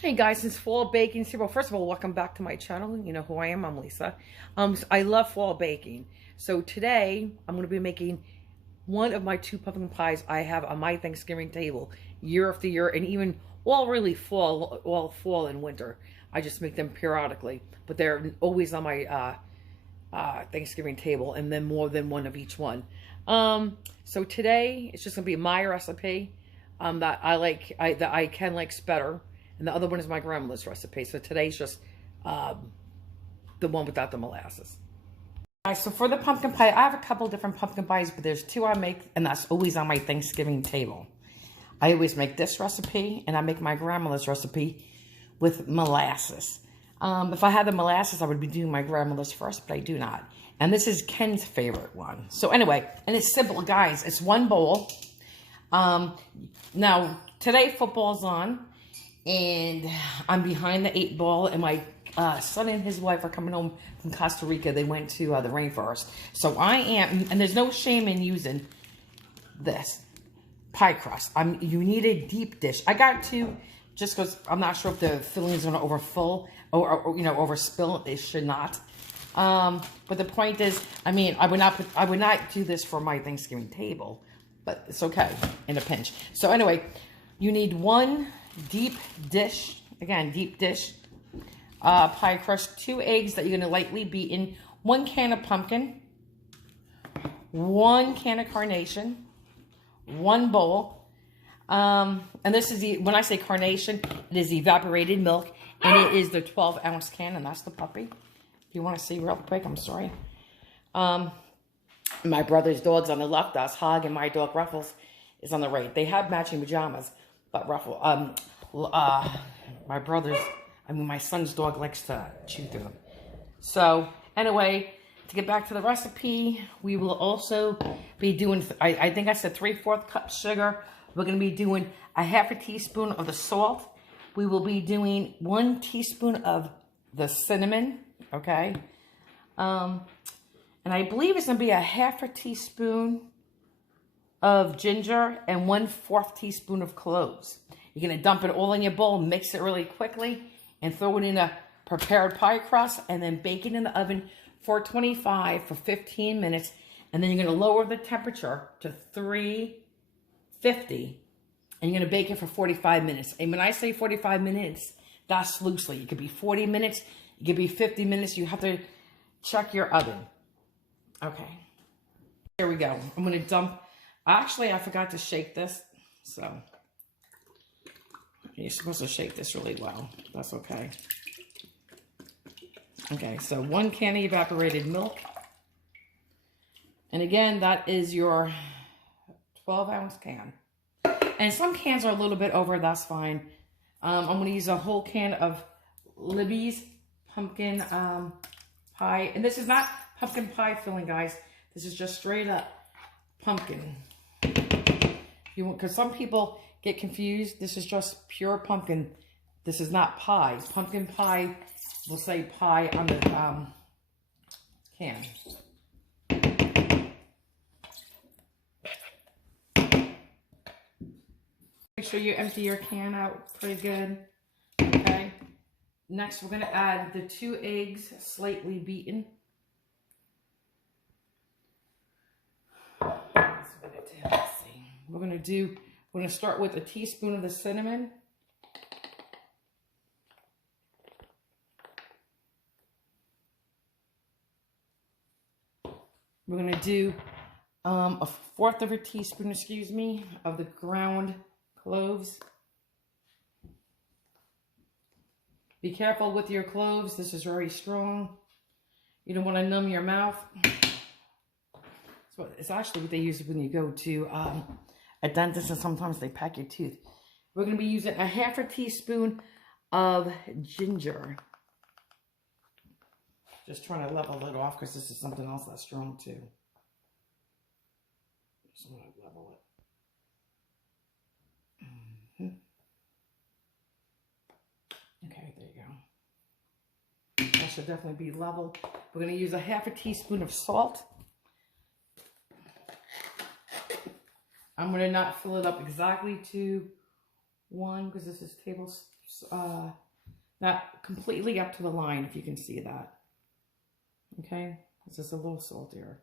Hey guys, it's fall baking. Well, first of all, welcome back to my channel. You know who I am. I'm Lisa. I love fall baking. So today I'm going to be making one of my two pumpkin pies I have on my Thanksgiving table year after year, and even fall and winter. I just make them periodically, but they're always on my Thanksgiving table, and then more than one of each one. So today it's just gonna be my recipe that that I can likes better, and the other one is my grandmother's recipe. So today's just the one without the molasses. All right, so for the pumpkin pie, I have a couple different pumpkin pies, but there's two I make, and that's always on my Thanksgiving table. I always make this recipe, and I make my grandmother's recipe with molasses. If I had the molasses, I would be doing my grandmother's first, but I do not. And this is Ken's favorite one. So anyway, and it's simple, guys. It's one bowl. Now, today football's on, and I'm behind the 8 ball, and my son and his wife are coming home from Costa Rica. They went to the rainforest. So I am, and there's no shame in using this pie crust. You need a deep dish. I got two just because I'm not sure if the filling is going to overfill or you know, overspill. It should not. But the point is, I mean, I would not do this for my Thanksgiving table, but it's okay in a pinch. So anyway, you need one deep dish, again, deep dish, pie crust, 2 eggs that you're going to lightly beat in, 1 can of pumpkin, 1 can of carnation, 1 bowl. And this is when I say carnation, it is evaporated milk, and it is the 12-ounce can, and that's the puppy. If you want to see real quick, I'm sorry. My brother's dog's on the left, that's Hog, and my dog Ruffles is on the right. They have matching pajamas, but my son's dog likes to chew through them. So anyway, to get back to the recipe, we will also be doing, I think I said 3/4 cup sugar. We're going to be doing a 1/2 teaspoon of the salt. We will be doing 1 teaspoon of the cinnamon, okay? And I believe it's going to be a 1/2 teaspoon of ginger and 1/4 teaspoon of cloves. You're going to dump it all in your bowl, mix it really quickly, and throw it in a prepared pie crust, and then bake it in the oven for 15 minutes. And then you're going to lower the temperature to 350, and you're going to bake it for 45 minutes. And when I say 45 minutes, that's loosely. It could be 40 minutes. It could be 50 minutes. You have to check your oven. Okay. Here we go. I'm going to dump. Actually, I forgot to shake this. So you're supposed to shake this really well. That's okay. Okay, so 1 can of evaporated milk. And again, that is your 12-ounce can. And some cans are a little bit over, that's fine. I'm going to use a whole can of Libby's pumpkin pie. And this is not pumpkin pie filling, guys. This is just straight up pumpkin. Because some people get confused. This is just pure pumpkin. This is not pie. Pumpkin pie will say pie on the can. Make sure you empty your can out pretty good. Okay. Next, we're going to add the 2 eggs slightly beaten. Let's see. We're going to start with a teaspoon of the cinnamon. We're going to do a 1/4 teaspoon, excuse me, of the ground cloves. Be careful with your cloves. This is very strong. You don't want to numb your mouth. It's actually what they use when you go to a dentist, and sometimes they pack your tooth. We're going to be using a 1/2 teaspoon of ginger. Just trying to level it off because this is something else that's strong too. Just want to level it. Okay, there you go. That should definitely be level. We're going to use a 1/2 teaspoon of salt. I'm going to not fill it up exactly to 1 because this is not completely up to the line, if you can see that. Okay, this is a little saltier.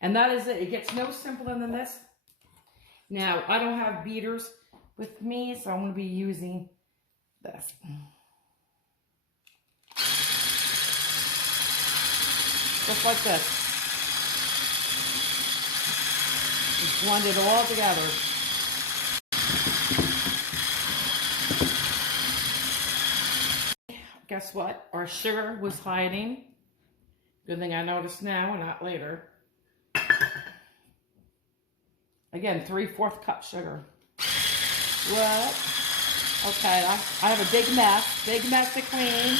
And that is it. It gets no simpler than this. Now, I don't have beaters with me, so I'm going to be using this. Just like this. Just blend it all together. Guess what? Our sugar was hiding. Good thing I noticed now and not later. Again, 3/4 cup sugar. What? Okay, I have a big mess to clean.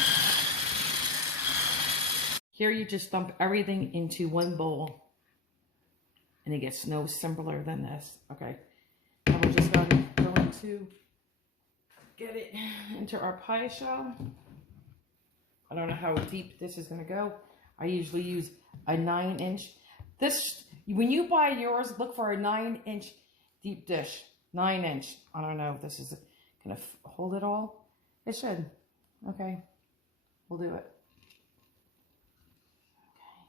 Here you just dump everything into one bowl. And it gets no simpler than this. Okay, now we're just going to get it into our pie shell. I don't know how deep this is going to go. I usually use a 9-inch. This, when you buy yours, look for a 9-inch deep dish. 9-inch. I don't know if this is going to hold it all. It should. Okay. We'll do it. Okay.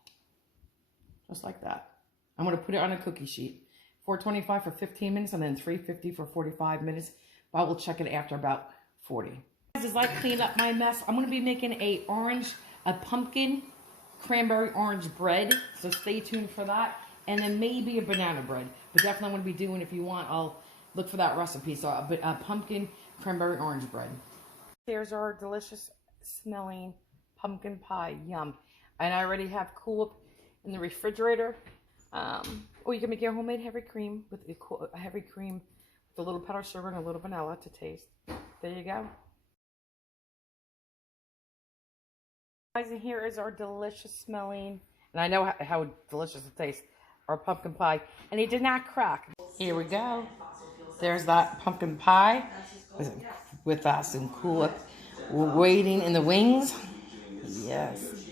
Just like that. I'm going to put it on a cookie sheet. 425 for 15 minutes and then 350 for 45 minutes. But I will check it after about 40. As I clean up my mess, I'm going to be making a pumpkin cranberry orange bread. So stay tuned for that. And then maybe a banana bread. But definitely I'm going to be doing, if you want, I'll look for that recipe. So a pumpkin cranberry orange bread. Here's our delicious smelling pumpkin pie. Yum. And I already have Cool Whip in the refrigerator. Or you can make your homemade heavy cream with a heavy cream with a little powdered sugar and a little vanilla to taste. There you go. Guys, and here is our delicious smelling, and I know how delicious it tastes, our pumpkin pie. And it did not crack. Here we go. There's that pumpkin pie with some Cool Whip waiting in the wings. Yes.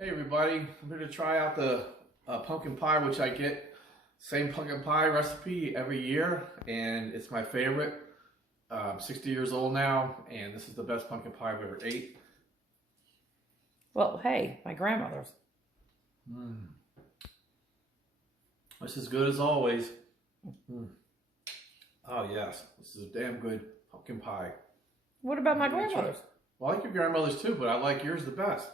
Hey everybody, I'm here to try out the pumpkin pie, which I get same pumpkin pie recipe every year, and it's my favorite. I'm 60 years old now, and this is the best pumpkin pie I've ever ate. Well, hey, my grandmother's. This is good as always. Oh yes, this is a damn good pumpkin pie. What about my grandmother's? Well, I like your grandmother's too, but I like yours the best.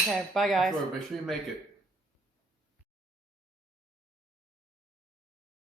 Okay, bye guys. Make sure you make it.